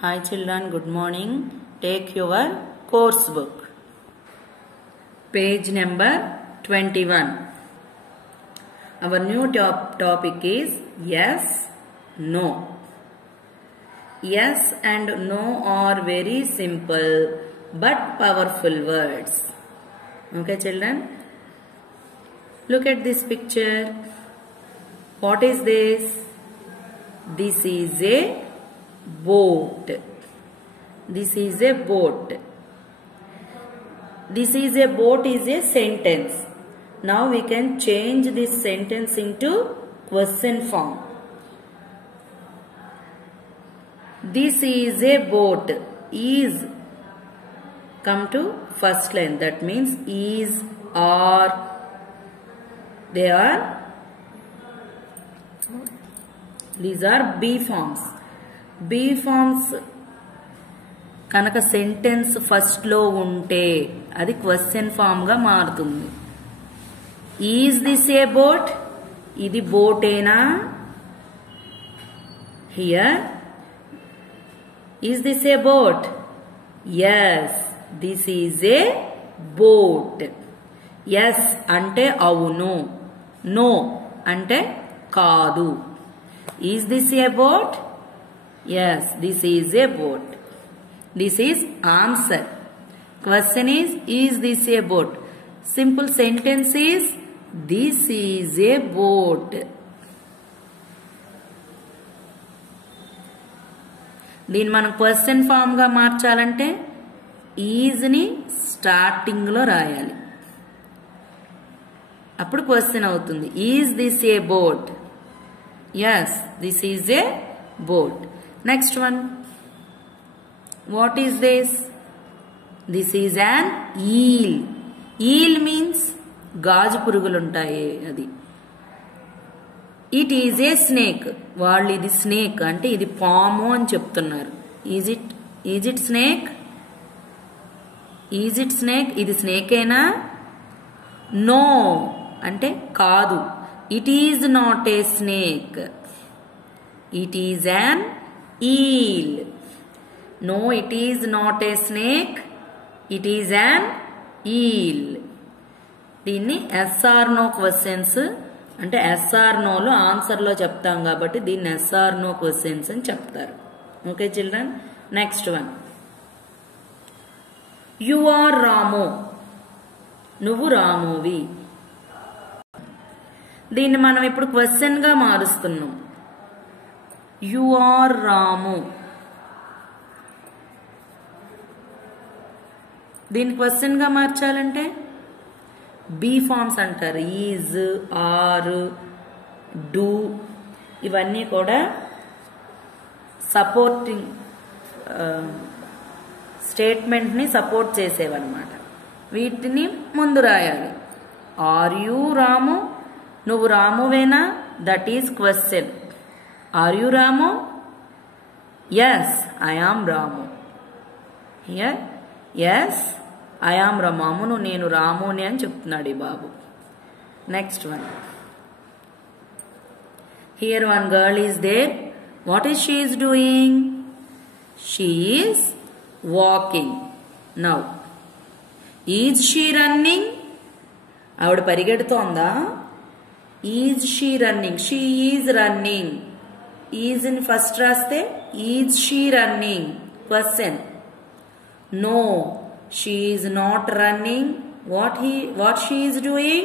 Hi children, good morning. Take your course book. Page number 21. Our new topic is yes, no. Yes and no are very simple but powerful words. Okay children? Look at this picture. What is this? This is a boat. This is a boat. This is a boat is a sentence. Now we can change this sentence into question form. This is a boat. Is come to first line. That means is, are, these are B forms. B forms కనుక sentence first లో ఉంటే అది question form గా మారుతుంది. Is this a boat? ఇది బోటేనా? Here is this a boat? Yes, this is a boat. Yes అంటే అవును, నో అంటే కాదు. Is this a boat? Yes, this is a boat. This is answer. Question is this a boat? Simple sentence is, this is a boat. దీన్ని మనం question form గా మార్చాలంటే is ని starting లో రాయాలి. అప్పుడు క్వశ్చన్ అవుతుంది. Is this a boat? Yes, this is a boat. Next one. What is this? This is an eel. Eel means గాజు పురుగులు ఉంటాయి అది. It is a snake. వాళ్ళు ఇది స్నేక్ అంటే ఇది పాము అని చెప్తున్నారు. Is it snake? Is it snake? ఇది స్నేకేనా? No అంటే కాదు. It is not a snake. It is an eel. No, it is not a snake. It is an eel. దీన్ని ఎస్ఆర్ నో క్వశ్చన్స్ అంటే ఎస్ఆర్ నోలో ఆన్సర్ లో చెప్తాం కాబట్టి దీన్ని ఎస్ఆర్ నో క్వశ్చన్స్ అని చెప్తారు. Okay children. Next one. You are Ramu. నువ్వు రామువి. దీన్ని మనం ఇప్పుడు క్వశ్చన్ గా మారుస్తున్నాం. యు ఆర్ రాము. దీన్ని క్వశ్చన్ గా మార్చాలంటే బీ ఫార్మ్స్ అంటారు. ఈజ్, ఆర్, డూ ఇవన్నీ కూడా సపోర్టింగ్ స్టేట్మెంట్ ని సపోర్ట్ చేసేవన్నమాట. వీటిని ముందు రాయాలి. Are you Ramu? నువ్వు రామువేనా? That is question. Are you Ramu? Yes, I am Ramu. Here yes, I am Ramu. నేను రాముని అని చెప్తున్నాడు ఈ బాబు. Next one. Here one girl is there. What is she is doing? She is walking. Now is she running? ఆవిడ పరిగెడుతోందా? Is she running? She is running. Is ని first రాస్తే is she running question. No, she is not running. What she is doing?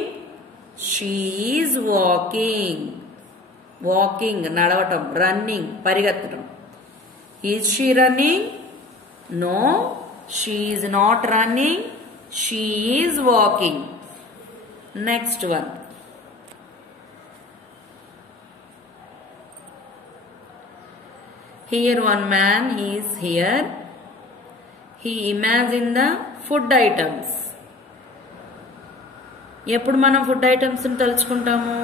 She is walking. Walking, నడవటం. Running, పరిగెత్తడం. Is she running? No, she is not running. She is walking. Next one. Here one man, he is here. He imagined the food items. ఎప్పుడు మనం food items తలుచుకుంటాము?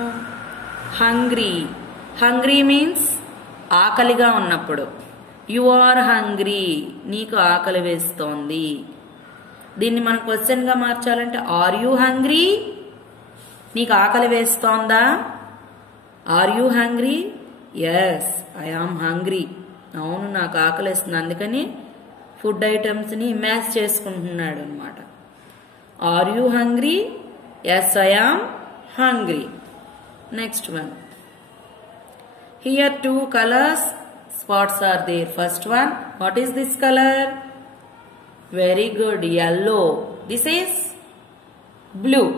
Hungry. Hungry means ఆకలిగా ఉన్నప్పుడు. You are hungry. నీకు ఆకలి వేస్తోంది. దీన్ని మనం క్వశ్చన్ గా మార్చాలంటే ఆర్ యు హంగ్రీ? నీకు ఆకలి వేస్తోందా? Are you hungry? Yes, I am hungry. అవును, నాకు ఆకలిస్తుంది, అందుకని ఫుడ్ ఐటమ్స్ని మ్యాచ్ చేసుకుంటున్నాడు అనమాట. Are you hungry? Yes I am hungry. Next one. Here two colors spots are there. First one, what is this color? Very good, yellow. This is blue.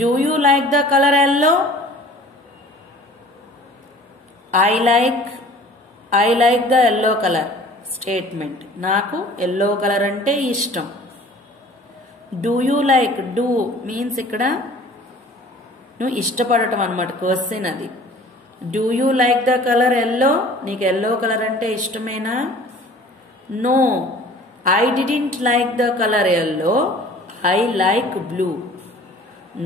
Do you like the color yellow? I like the yellow color. Statement. Naku yellow color ante ishtam. Do you like? Do means ikkada nu ishtapadatam annamata. Question adi. Do you like the color yellow? నీకు yellow color అంటే ఇష్టమేనా? No, I didn't like the color yellow. I like blue.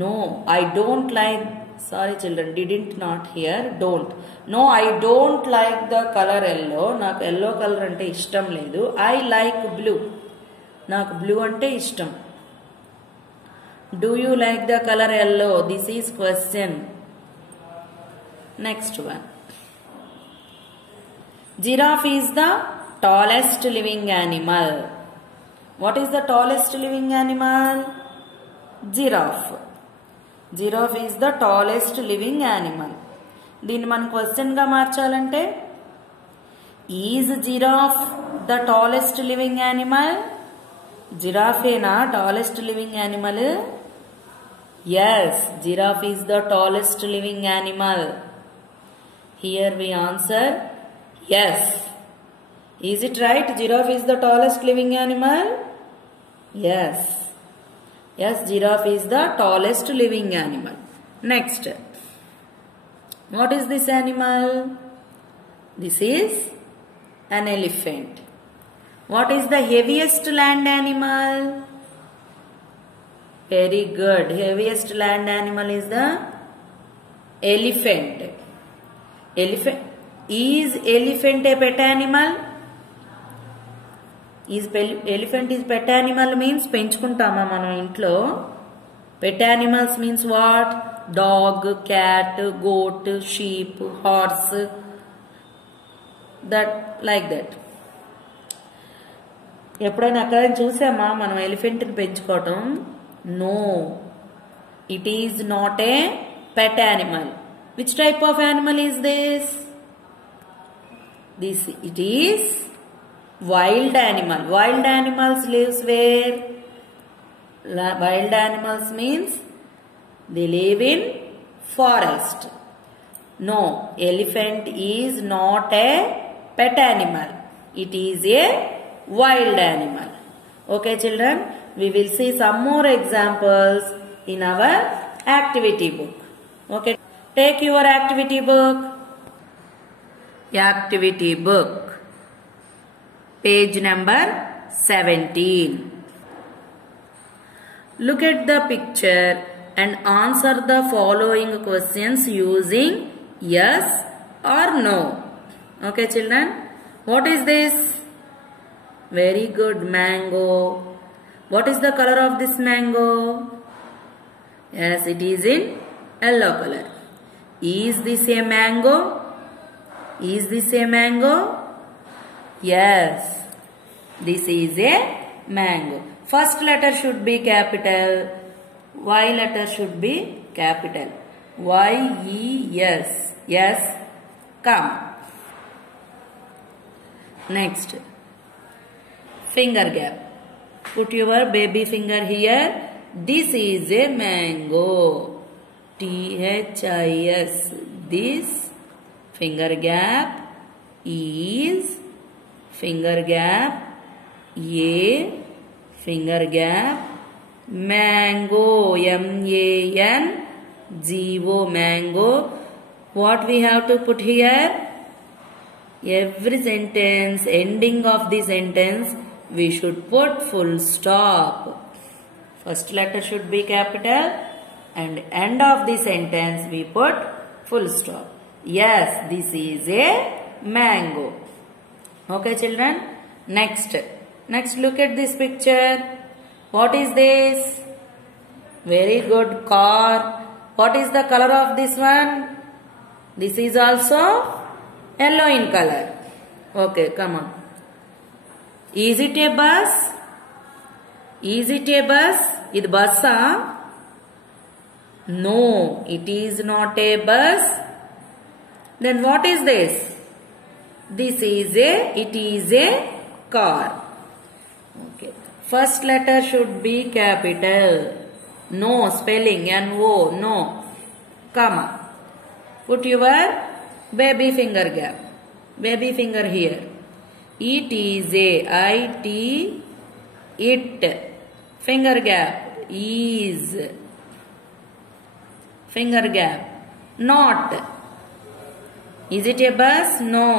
No, I don't like. Sorry children, didn't not here. Don't. No, I don't like the color yellow. నాకు yellow color అంటే ఇష్టం లేదు. I like blue. నాకు blue అంటే ఇష్టం. Do you like the color yellow? This is question. Next one. Giraffe is the tallest living animal. What is the tallest living animal? Giraffe. Giraffe is the tallest living animal. దీన్ని మనం question గా మార్చాలంటే, is giraffe the tallest living animal? జిరాఫేనా tallest living animal? Yes, giraffe is the tallest living animal. Here we answer yes. Is it right? Giraffe is the tallest living animal? Yes. Yes, giraffe is the tallest living animal. Next. What is this animal? This is an elephant. What is the heaviest land animal? Very good. Heaviest land animal is the elephant. Elephant. Is elephant a pet animal? Elephant is pet animal means పెంచుకుంటామా మనం ఇంట్లో? Pet animals means what? Dog, cat, goat, sheep, horse. That like that. ఎప్పుడైనా అక్కడ చూసామా మనం ఎలిఫెంట్ని పెంచుకోవటం? No, it is not a pet animal. Which type of animal is this? It is wild animal. Wild animals lives where? Wild animals means they live in forest. No, elephant is not a pet animal. It is a wild animal. Okay children, we will see some more examples in our activity book. Okay, take your activity book. Activity book, page number 17. Look at the picture and answer the following questions using yes or no. Okay children, what is this? Very good, mango. What is the color of this mango? Yes, it is in yellow color. Is this a mango? Is this a mango? Yes, this is a mango. First letter should be capital. Y letter should be capital. Y-E-S. Yes, come. Next, finger gap. Put your baby finger here. This is a mango. T-H-I-S. This finger gap is finger gap A, finger gap mango, M-A-N-G-O, mango. What we have to put here? Every sentence, ending of the sentence, we should put full stop. First letter should be capital and end of the sentence we put full stop. Yes, this is a mango. Okay children, next look at this picture. What is this? Very good, car. What is the color of this one? This is also yellow in color. Okay, come on. Is it a bus? Is it a bus? Is bus? No, it is not a bus. Then what is this? It is a car. Okay. First letter should be capital. No spelling, N-O, no. Comma. Put your baby finger gap. Baby finger here. It is a, I-T, it. Finger gap, is. Finger gap, not. Is it a bus? No.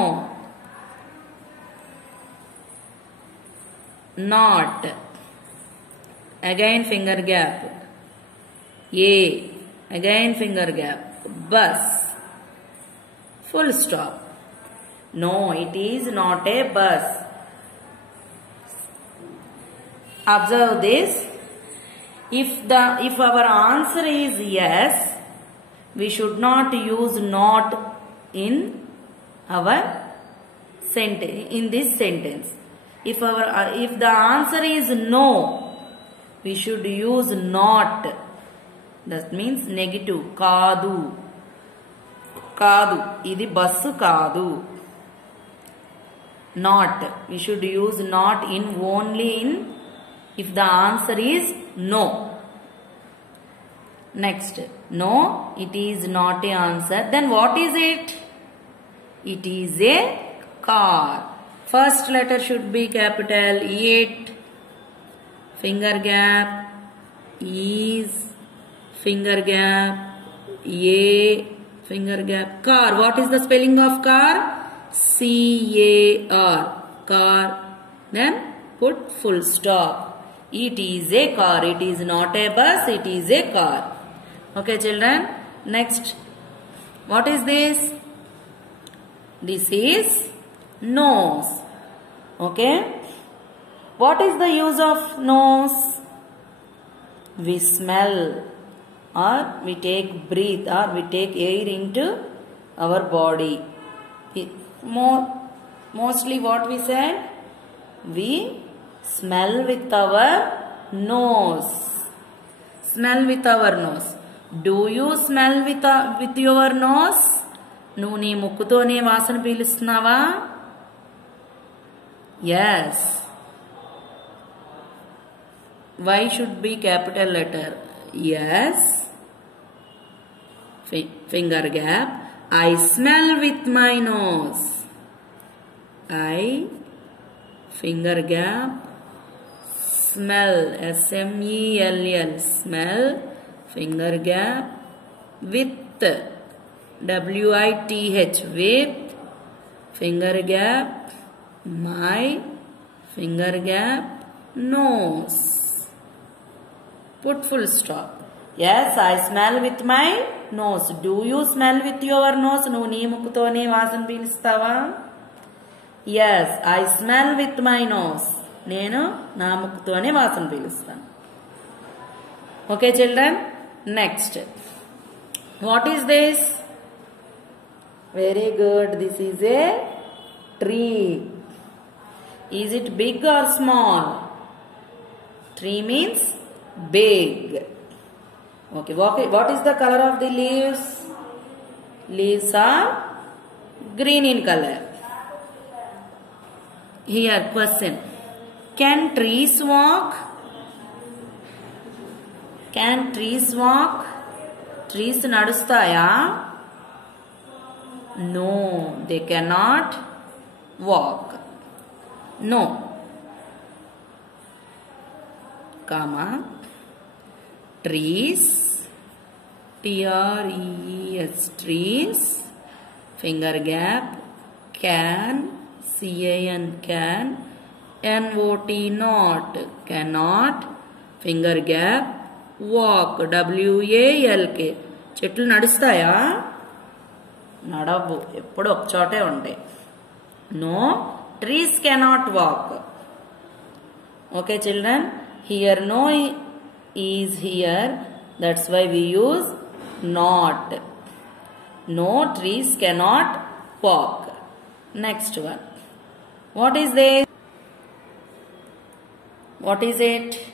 Not. Again finger gap. A. Again finger gap. Bus. Full stop. No, it is not a bus. Observe this. If our answer is yes, we should not use not in our sentence, in this sentence. If the answer is no, we should use not. That means negative. Kaadu. Kaadu. Idi bassu kaadu. Not. We should use not in only in if the answer is no. Next. No, it is not a answer. Then what is it? It is a car. First letter should be capital. It. Finger gap. Is. Finger gap. A. Finger gap. Car. What is the spelling of car? C-A-R. Car. Then put full stop. It is a car. It is not a bus. It is a car. Okay, children. Next. What is this? This is nose. Okay. What is the use of nose? We smell, or we take breathe, or we take air into our body. Mostly what we said? We smell with our nose. Smell with our nose. Do you smell with your nose? నువ్వు నీ ముక్కుతోనే వాసన పీలుస్తున్నావా? Yes. Why should be capital letter? Yes. Finger gap. I smell with my nose. I. Finger gap. Smell. S-M-E-L-L. Smell. Finger gap. With. W-I-T-H. With. Finger gap. My. Finger gap. Nose. Put full stop. Yes, I smell with my nose. Do you smell with your nose? నువ్వు నీ ముక్కుతోనే వాసన పీలుస్తావా? Yes, I smell with my nose. నేను నా ముక్కుతోనే వాసన పీలుస్తాను. Okay, children. Next. What is this? Very good. This is a tree. Is it big or small? Tree means big. Okay. What is the color of the leaves? Leaves are green in color. Here question. Can trees walk? Can trees walk? Trees nadustaya? No, they cannot walk. No. Comma. Trees. T-R-E-E-S. Trees. Finger gap. Can. C-A-N. Can. N-O-T. Not. Cannot. Finger gap. Walk. W-A-L-K. చెట్లు నడుస్తాయా? నడవు. ఎప్పుడు ఒక చోటే ఉంటాయి. No, trees cannot walk. Okay, children. Here no is here. That's why we use not. No, trees cannot walk. Next one. What is this? What is it?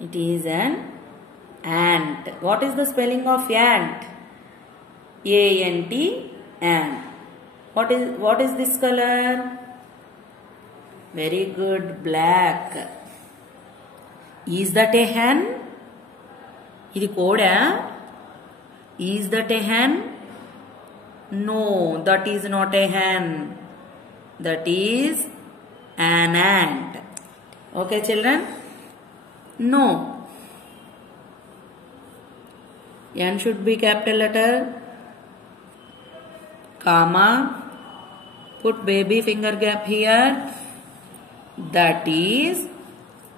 It is an ant. What is the spelling of ant? A-N-T, ant. What is this color? Very good, black. Is that a hen? Idi koda? Is that a hen? No, that is not a hen. That is an ant. Okay, children? No. N should be capital letter. Comma. Put baby finger gap here. That is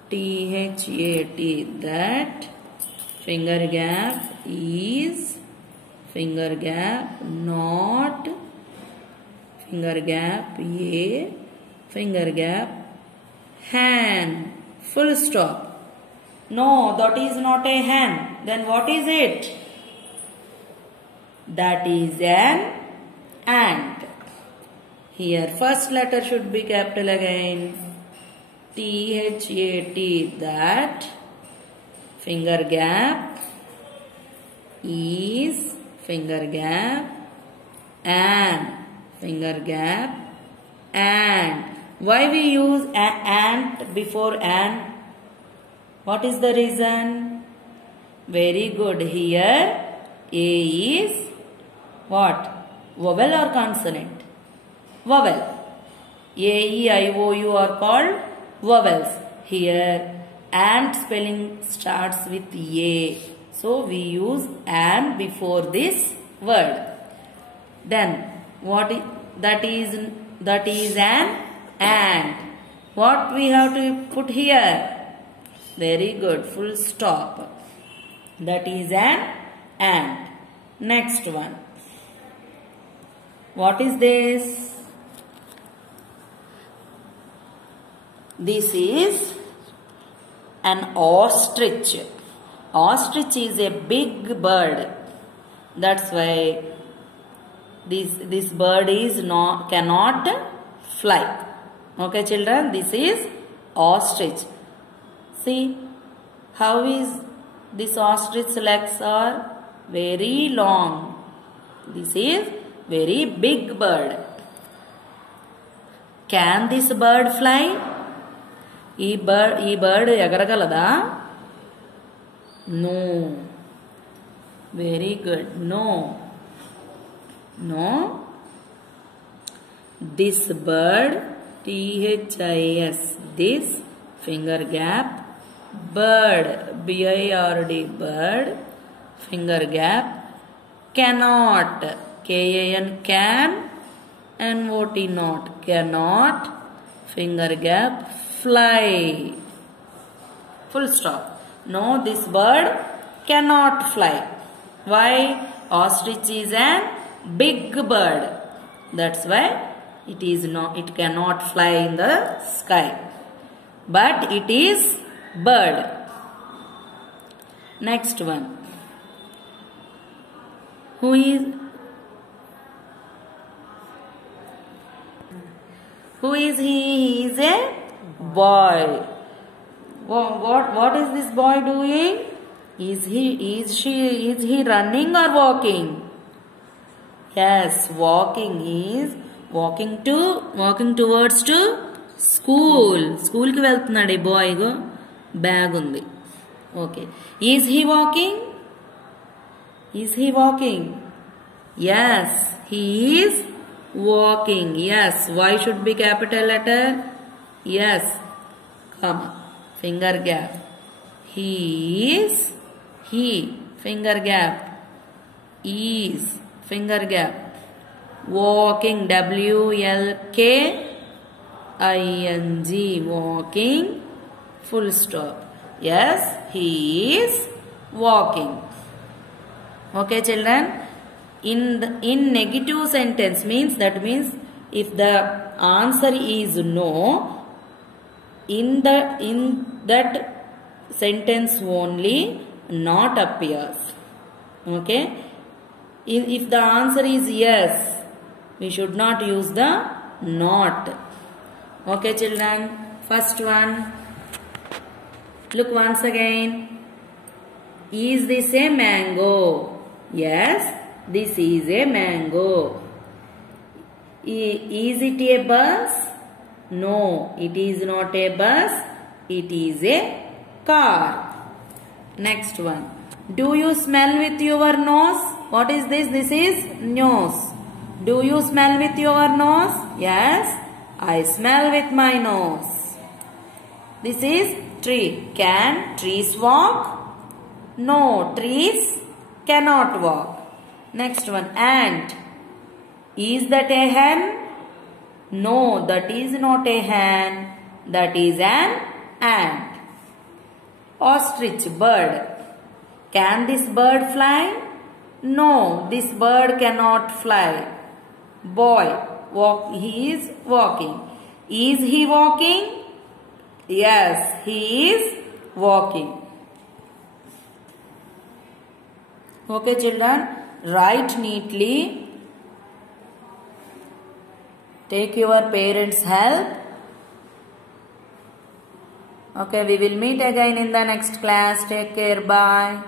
T-H-A-T. That finger gap is finger gap, not finger gap, A, finger gap, hen. Full stop. No, that is not a hen. Then what is it? That is an ant. Here first letter should be capital again. T-H-A-T. That finger gap is finger gap, and finger gap, and. Why we use ant before an? What is the reason? Very good. Here A is what? Vowel or consonant? Vowel. A-E-I-O-U are called vowels. Here ant spelling starts with A. So we use an before this word. Then what is that is an ant. What we have to put here? Very good. Full stop. That is an ant. Next one. What is this? This is an ostrich. Ostrich is a big bird. That's why this bird is cannot fly. Okay, children, this is ostrich. See how is this ostrich legs are very long. This is very big bird. Can this bird fly? Ee bird egaragallada? No. Very good. No. No. This bird, T-H-I-S, this finger gap, bird, B-I-R-D, bird, finger gap, cannot, K-A-N, can, N-O-T, not, cannot, finger gap, fly. Full stop. No, this bird cannot fly. Why? Ostrich is a big bird. That's why it cannot fly in the sky. But it is bird. Next one. Who is he? He is a boy. What is this boy doing? Is he running or walking? Yes, walking. He is walking towards to school. School ki veltunnadu boy go bag undi. Okay. Is he walking? Is he walking? Yes, he is walking. Yes. Why should be capital letter? Yes. Comma. Finger gap. He, finger gap, is, finger gap, walking, W-L-K-I-N-G, walking, full stop. Yes, he is walking. Okay, children. In negative sentence means if the answer is no, in that sentence only not appears. Okay. If the answer is yes, we should not use the not. Okay, children. First one. Look once again. Is this a mango? Yes, this is a mango. Is it a bus? No, it is not a bus. It is a car. Next one. Do you smell with your nose? What is this? This is nose. Do you smell with your nose? Yes, I smell with my nose. This is tree. Can trees walk? No, trees cannot walk. Next one. Ant. Is that a hen? No, that is not a hen. That is an ant. Ostrich, bird. Can this bird fly? No, this bird cannot fly. Boy, he is walking. Is he walking? Yes, he is walking. Okay, children, write neatly. Take your parents' help. Okay, we will meet again in the next class. Take care. Bye.